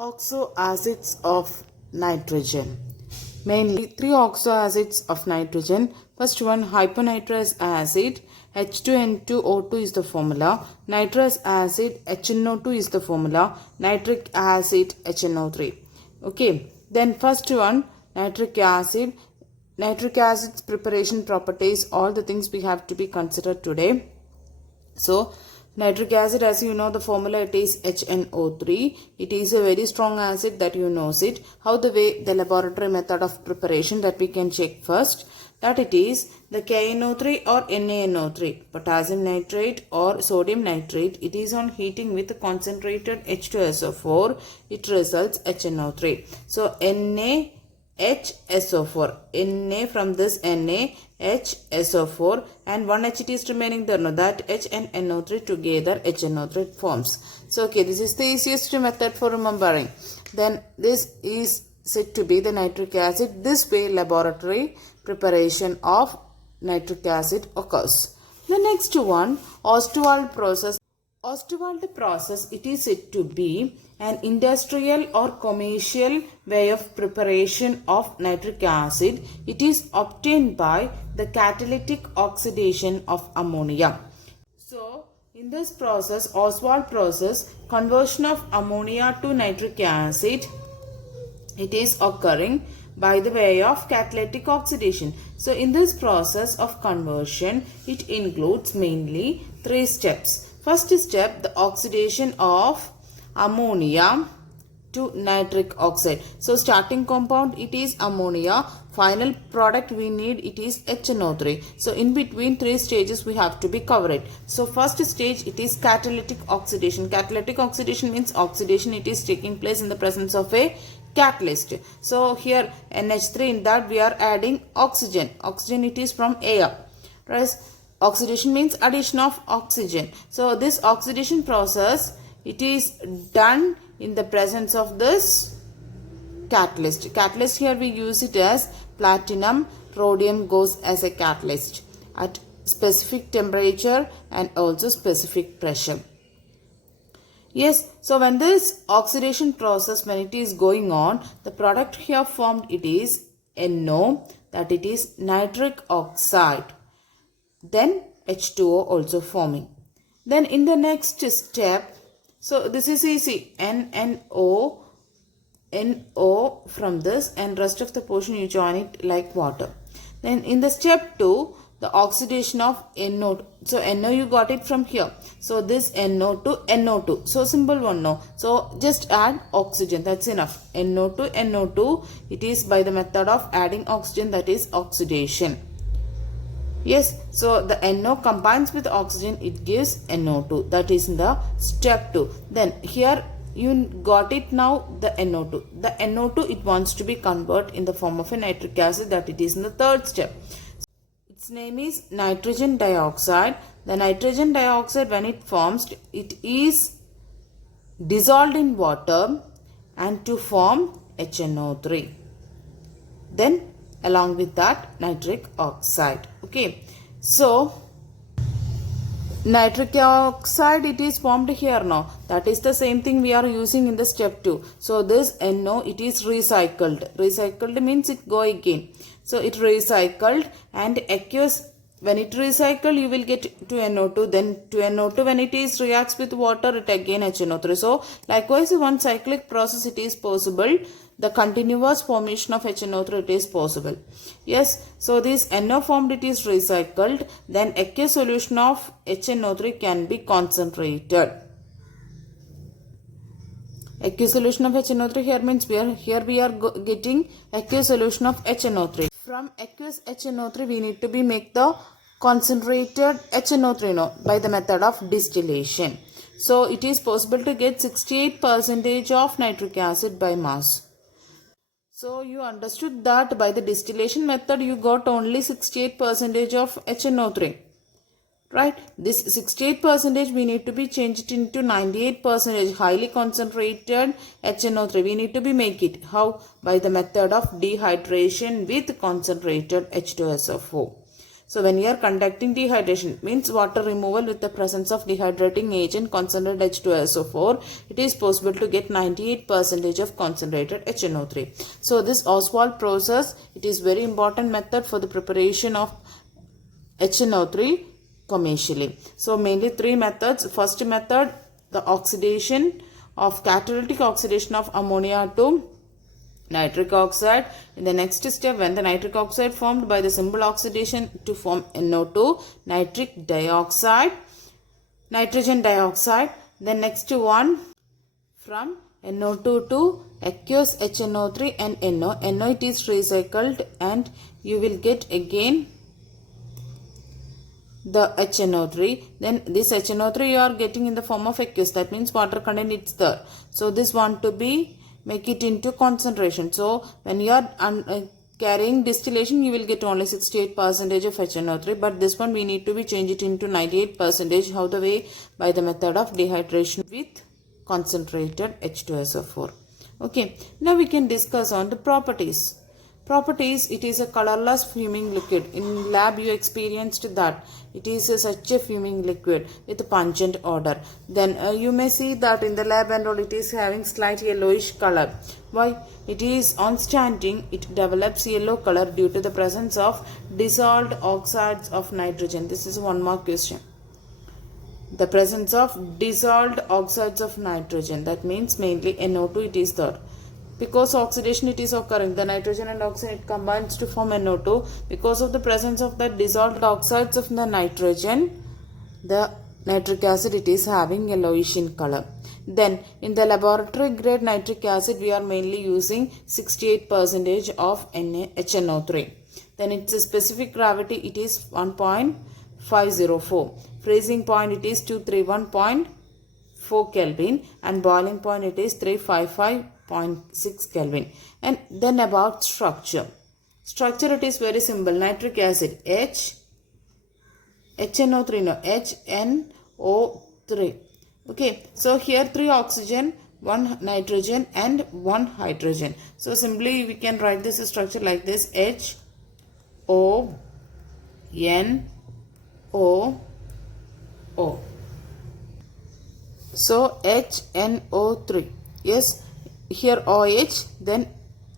Oxo acids of nitrogen. Mainly three oxo acids of nitrogen. First one, hyponitrous acid, H2N2O2 is the formula. Nitrous acid, HNO2 is the formula. Nitric acid, HNO3. Okay. Then first one, nitric acid. Nitric acid's preparation properties, all the things we have to be considered today. So, nitric acid, as you know the formula, it is HNO3. It is a very strong acid that you knows it. How the way the laboratory method of preparation that we can check first, that it is the KNO3 or NaNO3, potassium nitrate or sodium nitrate. It is on heating with concentrated H2SO4, it results HNO3. So NaHSO4, Na from this NaHSO4 and one H it is remaining there. No, that H and NO3 together HNO3 forms. So okay, this is the easiest method for remembering. Then this is said to be the nitric acid. This way laboratory preparation of nitric acid occurs. The next one, Ostwald process. Ostwald process, it is said to be an industrial or commercial way of preparation of nitric acid. It is obtained by the catalytic oxidation of ammonia. So, in this process, Ostwald process, conversion of ammonia to nitric acid, it is occurring by the way of catalytic oxidation. So, in this process of conversion, it includes mainly three steps. First step, the oxidation of ammonia to nitric oxide. So, starting compound, it is ammonia. Final product we need, it is HNO3. So, in between three stages we have to be covered. So, first stage, it is catalytic oxidation. Catalytic oxidation means oxidation, it is taking place in the presence of a catalyst. So, here NH3, in that we are adding oxygen. Oxygen, it is from air. Right? Oxidation means addition of oxygen. So, this oxidation process, it is done in the presence of this catalyst. Catalyst, here we use it as platinum. Rhodium goes as a catalyst at specific temperature and also specific pressure. Yes, so when this oxidation process, when it is going on, the product here formed, it is NO, that it is nitric oxide. Then H2O also forming. Then in the next step, so this is easy, NO from this and rest of the portion you join it like water. Then in the step 2, the oxidation of NO. So NO you got it from here. So this NO to NO2. So simple one no. So just add oxygen, that's enough. NO to NO2, it is by the method of adding oxygen, that is oxidation. Yes, so the NO combines with oxygen, it gives NO2, that is in the step 2. Then here you got it now, the NO2. The NO2, it wants to be converted in the form of a nitric acid, that it is in the third step. Its name is nitrogen dioxide. The nitrogen dioxide, when it forms, it is dissolved in water and to form HNO3. Then along with that nitric oxide. Okay, so nitric oxide, it is formed here now. That is the same thing we are using in the step 2. So this NO, it is recycled. Recycled means it go again. So it recycled and aqueous. When it recycle, you will get to NO2. Then to NO2, when it is reacts with water, it again HNO3. So likewise, one cyclic process, it is possible. The continuous formation of HNO3, it is possible. Yes, so this NO formed, it is recycled. Then aqueous solution of HNO3 can be concentrated. Aqueous solution of HNO3 here means we are getting aqueous solution of HNO3. From aqueous HNO3, we need to be make the concentrated HNO3 now by the method of distillation. So it is possible to get 68% of nitric acid by mass. So you understood that by the distillation method you got only 68% of HNO3. Right? This 68% we need to be changed into 98% highly concentrated HNO3. We need to be make it. How? By the method of dehydration with concentrated H2SO4. So when you are conducting dehydration, means water removal with the presence of dehydrating agent concentrated H2SO4, it is possible to get 98% of concentrated HNO3. So this Ostwald process, it is very important method for the preparation of HNO3 commercially. So mainly three methods. First method, the oxidation of catalytic oxidation of ammonia to nitric oxide. In the next step, when the nitric oxide formed by the simple oxidation to form NO2, nitric dioxide, nitrogen dioxide. The next one, from NO2 to aqueous HNO3 and NO. NO it is recycled and you will get again the HNO3. Then this HNO3 you are getting in the form of aqueous. That means water content it's there. So this want to be make it into concentration. So when you are carrying distillation, you will get only 68% of HNO3. But this one we need to be change it into 98%. How the way? By the method of dehydration with concentrated H2SO4. Okay. Now we can discuss on the properties. Properties, it is a colorless fuming liquid. In lab you experienced that. It is such a fuming liquid with a pungent odor. Then you may see that in the lab and all it is having slight yellowish color. Why? It is on standing, it develops yellow color due to the presence of dissolved oxides of nitrogen. This is one more question. The presence of dissolved oxides of nitrogen. That means mainly NO2 it is there. Because oxidation it is occurring, the nitrogen and oxygen it combines to form NO2. Because of the presence of the dissolved oxides of the nitrogen, the nitric acid it is having yellowish in color. Then in the laboratory grade nitric acid we are mainly using 68% of HNO3. Then its specific gravity it is 1.504. Freezing point it is 231.4 Kelvin and boiling point it is 355.6 Kelvin. And then about structure. Structure it is very simple. Nitric acid HNO3 no HNO3. Okay, so here 3 oxygen, 1 nitrogen and 1 hydrogen. So simply we can write this structure like this: HONO. So HNO3. Yes, here OH, then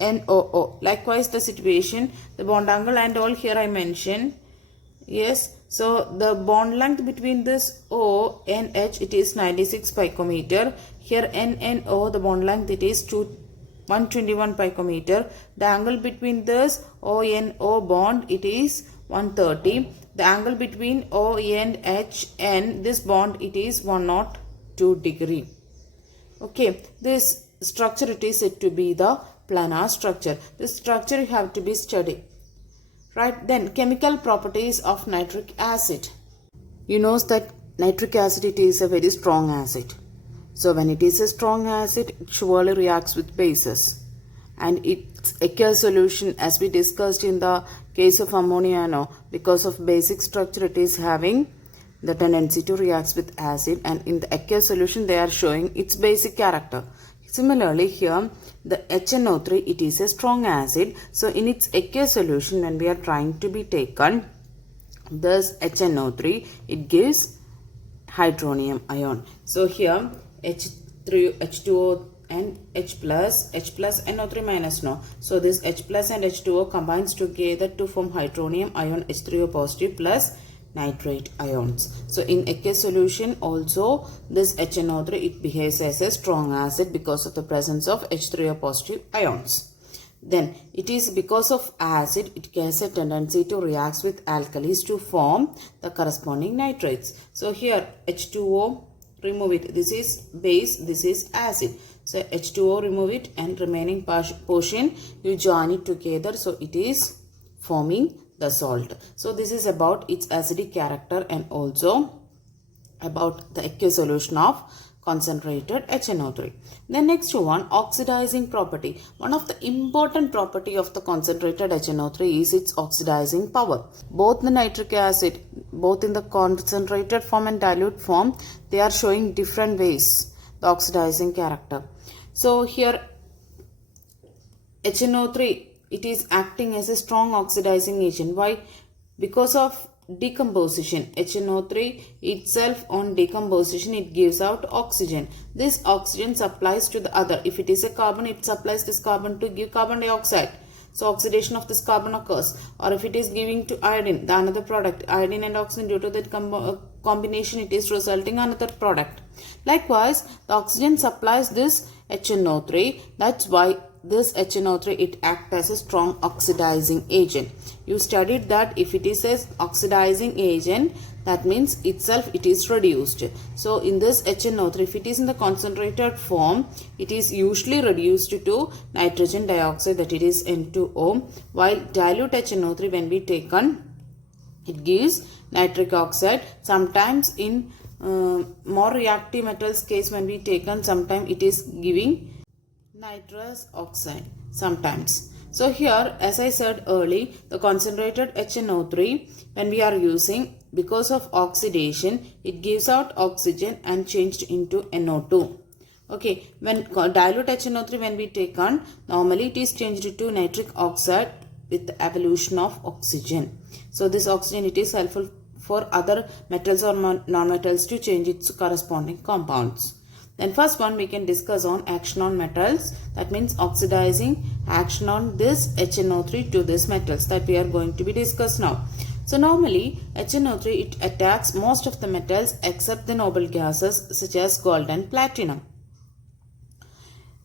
NOO. Likewise the situation, the bond angle and all here I mentioned. Yes, so the bond length between this O and H it is 96 picometer. Here NNO, the bond length it is 121 picometer. The angle between this O and O bond it is 130. The angle between O and HN, this bond it is 102 degree. Okay, this structure it is said to be the planar structure. This structure you have to be studied. Right, then chemical properties of nitric acid. You know that nitric acid it is a very strong acid. So when it is a strong acid, it surely reacts with bases. And its aqueous solution, as we discussed in the case of ammonia, no, because of basic structure it is having the tendency to react with acid, and in the aqueous solution they are showing its basic character. Similarly here the HNO3 it is a strong acid. So in its aqueous solution when we are trying to be taken this HNO3 it gives hydronium ion. So here H2O and H plus NO3 minus no. So this H plus and H2O combines together to form hydronium ion H3O positive plus nitrate ions. So in aqueous solution also this HNO3 it behaves as a strong acid because of the presence of H3O positive ions. Then it is because of acid it has a tendency to react with alkalis to form the corresponding nitrates. So here H2O, remove it, this is base, this is acid. So H2O, remove it, and remaining portion you join it together, so it is forming the salt. So this is about its acidic character and also about the aqueous solution of concentrated HNO3. The next one, oxidizing property. One of the important property of the concentrated HNO3 is its oxidizing power. Both the nitric acid, both in the concentrated form and dilute form, they are showing different ways the oxidizing character. So here HNO3 it is acting as a strong oxidizing agent. Why? because of decomposition, HNO3 itself on decomposition, it gives out oxygen. This oxygen supplies to the other. If it is a carbon, it supplies this carbon to give carbon dioxide. So oxidation of this carbon occurs. Or if it is giving to iodine, the another product, iodine and oxygen, due to that combination, it is resulting another product. Likewise, the oxygen supplies this HNO3. That's why this HNO3, it acts as a strong oxidizing agent. You studied that if it is an oxidizing agent, that means itself it is reduced. So in this HNO3, if it is in the concentrated form, it is usually reduced to nitrogen dioxide, that it is N2O, while dilute HNO3 when we taken, it gives nitric oxide. Sometimes in more reactive metals case when we taken, sometimes it is giving nitrous oxide sometimes. So here, as I said earlier, the concentrated HNO3 when we are using, because of oxidation, it gives out oxygen and changed into NO2. Okay, when dilute HNO3 when we take on, normally it is changed to nitric oxide with the evolution of oxygen. So this oxygen, it is helpful for other metals or non-metals to change its corresponding compounds. Then first one we can discuss on action on metals. That means oxidizing action on this HNO3 to these metals that we are going to be discussed now. So normally HNO3, it attacks most of the metals except the noble gases such as gold and platinum.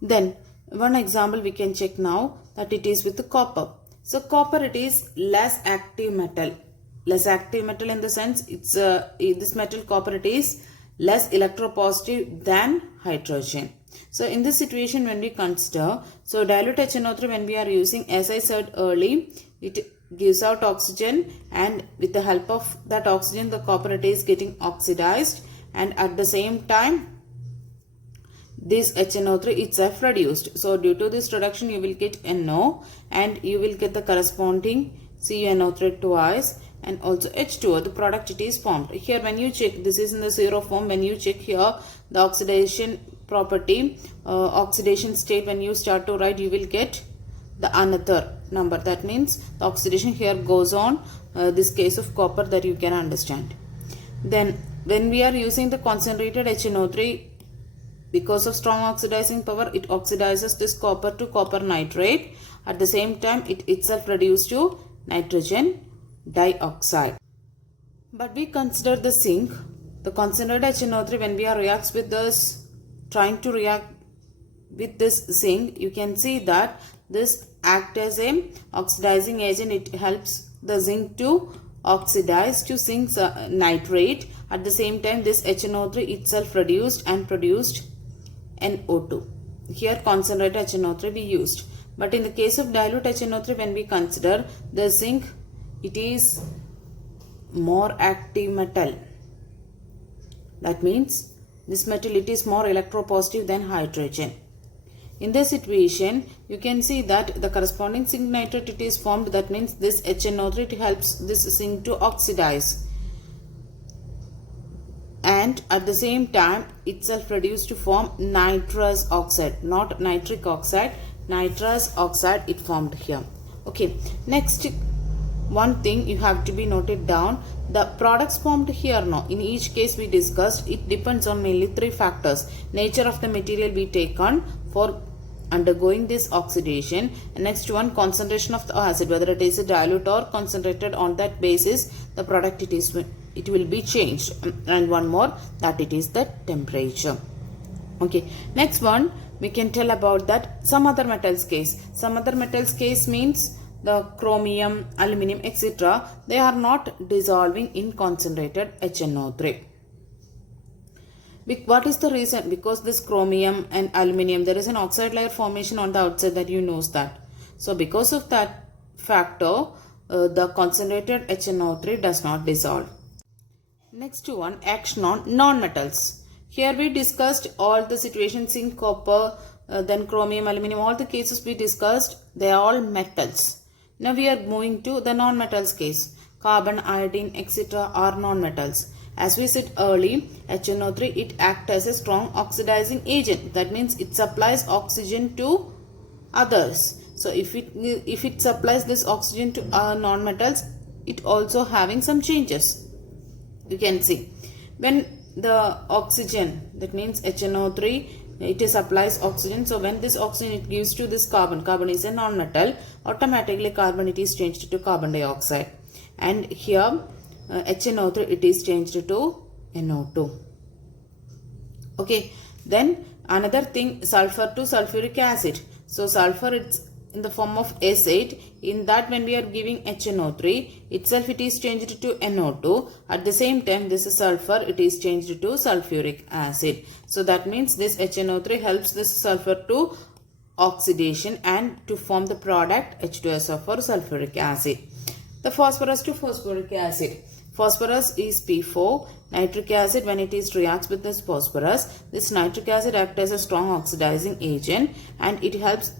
Then one example we can check now, that it is with the copper. So copper, it is less active metal. Less active metal in the sense, it's this metal copper, it is less electropositive than hydrogen. So in this situation when we consider, so dilute HNO3 when we are using, as I said earlier, it gives out oxygen, and with the help of that oxygen the copper, it is getting oxidized, and at the same time this HNO3 itself reduced. So due to this reduction you will get NO, and you will get the corresponding CuNO3 twice, and also H2O, the product it is formed. Here when you check, this is in the zero form. When you check here the oxidation property, oxidation state, when you start to write, you will get the another number. That means the oxidation here goes on, this case of copper, that you can understand. Then when we are using the concentrated HNO3, because of strong oxidizing power, it oxidizes this copper to copper nitrate. At the same time, it itself reduced to nitrogen dioxide. But we consider the zinc, the concentrated HNO3 when we are reacts with this, trying to react with this zinc, you can see that this act as a oxidizing agent. It helps the zinc to oxidize to zinc nitrate. At the same time, this HNO3 itself reduced and produced NO2. Here concentrated HNO3 we used. But in the case of dilute HNO3 when we consider the zinc, it is more active metal. That means this metal, it is more electropositive than hydrogen. In this situation, you can see that the corresponding zinc nitrate it is formed. That means this HNO3, it helps this zinc to oxidize, and at the same time itself reduced to form nitrous oxide, not nitric oxide, nitrous oxide it formed here. Okay, next one thing you have to be noted down, the products formed here now, in each case we discussed, it depends on mainly three factors: nature of the material we take on for undergoing this oxidation, and next one, concentration of the acid, whether it is a dilute or concentrated. On that basis the product it will be changed, and one more, that it is the temperature. Okay, next one we can tell about that some other metals case. Some other metals case means the chromium, aluminum, etc. They are not dissolving in concentrated HNO3. What is the reason? Because this chromium and aluminum, there is an oxide layer formation on the outside, that you knows that. So because of that factor, the concentrated HNO3 does not dissolve. Next one, action on non-metals. Here we discussed all the situations in copper, then chromium, aluminum, all the cases we discussed, they are all metals. Now we are moving to the non-metals case. Carbon, iodine, etc. are non-metals. As we said earlier, HNO3, it acts as a strong oxidizing agent. That means it supplies oxygen to others. So if it supplies this oxygen to non-metals, it also having some changes. You can see when the oxygen, that means HNO3, it supplies oxygen. So when this oxygen it gives to this carbon is a non-metal, automatically carbon it is changed to carbon dioxide, and here HNO3 it is changed to NO2. Okay, then another thing, sulfur to sulfuric acid. So sulfur it's in the form of S8. In that, when we are giving HNO3 itself, it is changed to NO2. At the same time, this is sulfur, it is changed to sulfuric acid. So that means this HNO3 helps this sulfur to oxidation and to form the product H2SO4 sulfuric acid. The phosphorus to phosphoric acid. Phosphorus is P4. Nitric acid, when it is reacts with this phosphorus, this nitric acid acts as a strong oxidizing agent, and it helps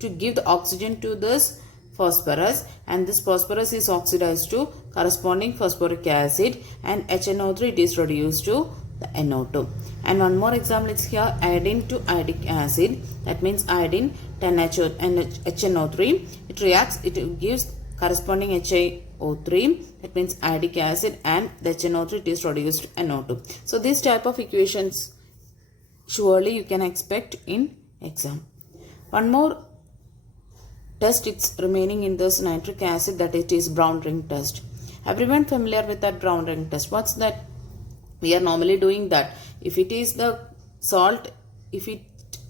to give the oxygen to this phosphorus, and this phosphorus is oxidized to corresponding phosphoric acid, and HNO3 it is reduced to the NO2. And one more example is here, iodine to iodic acid. That means iodine 10HNO3, it reacts, it gives corresponding HiO3, that means iodic acid, and the HNO3 it is reduced to NO2. So this type of equations surely you can expect in exam. One more test it's remaining in this nitric acid, that it is brown ring test. Everyone familiar with that brown ring test? What's that? We are normally doing that. If it is the salt, if it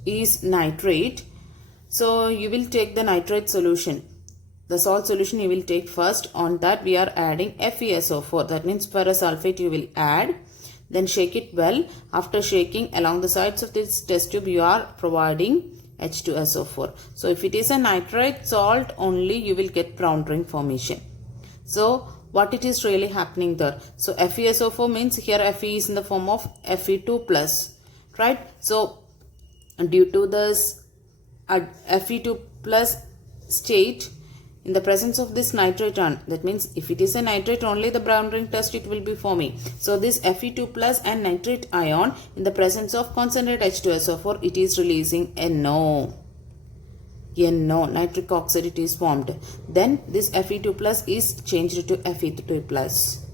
is nitrate, so you will take the nitrate solution. The salt solution you will take first. On that we are adding FeSO4. That means ferrous sulfate you will add. Then shake it well. After shaking, along the sides of this test tube you are providing H2SO4. So if it is a nitrate salt only, you will get brown ring formation. So what it is really happening there? So FeSO4 means here Fe is in the form of Fe2 plus, right? So due to this Fe2 plus state, in the presence of this nitrate ion, that means if it is a nitrate only, the brown ring test it will be forming. So this Fe2 plus and nitrate ion, in the presence of concentrate H2SO4, it is releasing NO, nitric oxide it is formed. Then this Fe2 plus is changed to Fe3 plus.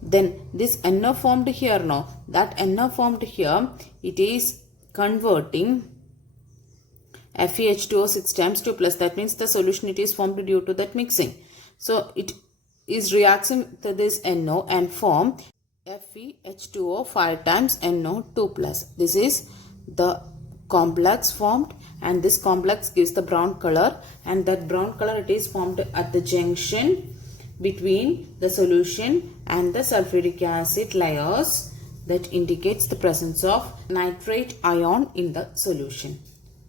Then this NO formed here now, that NO formed here, it is converting FeH2O 6 times 2 plus, that means the solution it is formed due to that mixing. So it is reacting to this NO and form FeH2O 5 times NO2 plus. This is the complex formed, and this complex gives the brown color, and that brown color it is formed at the junction between the solution and the sulfuric acid layers, that indicates the presence of nitrate ion in the solution.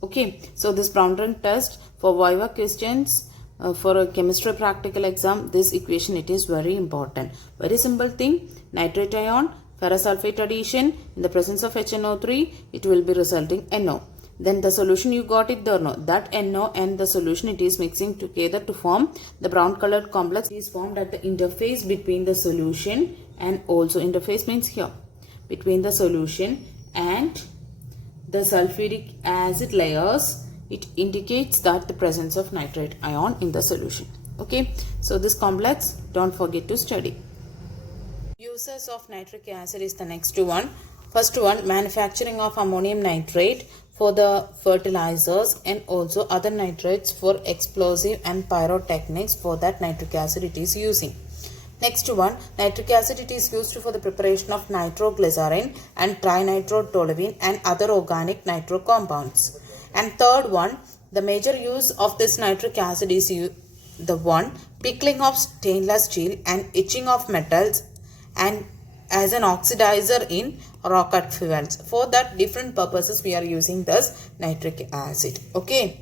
Okay, so this brown ring test for Viva questions, for a chemistry practical exam, this equation it is very important. Very simple thing, nitrate ion, ferrous sulfate addition, in the presence of HNO3, it will be resulting NO. Then the solution you got it there, no, that NO and the solution it is mixing together to form the brown colored complex is formed at the interface between the solution, and also interface means here, between the solution and the sulfuric acid layers. It indicates that the presence of nitrate ion in the solution. Okay, so this complex don't forget to study. Uses of nitric acid is the next one. First one, manufacturing of ammonium nitrate for the fertilizers, and also other nitrates for explosive and pyrotechnics. For that nitric acid it is using. Next one, nitric acid it is used for the preparation of nitroglycerin and trinitrodtoluene and other organic nitro compounds. And third one, the major use of this nitric acid is the one, pickling of stainless steel and etching of metals, and as an oxidizer in rocket fuels. For that different purposes we are using this nitric acid. Okay.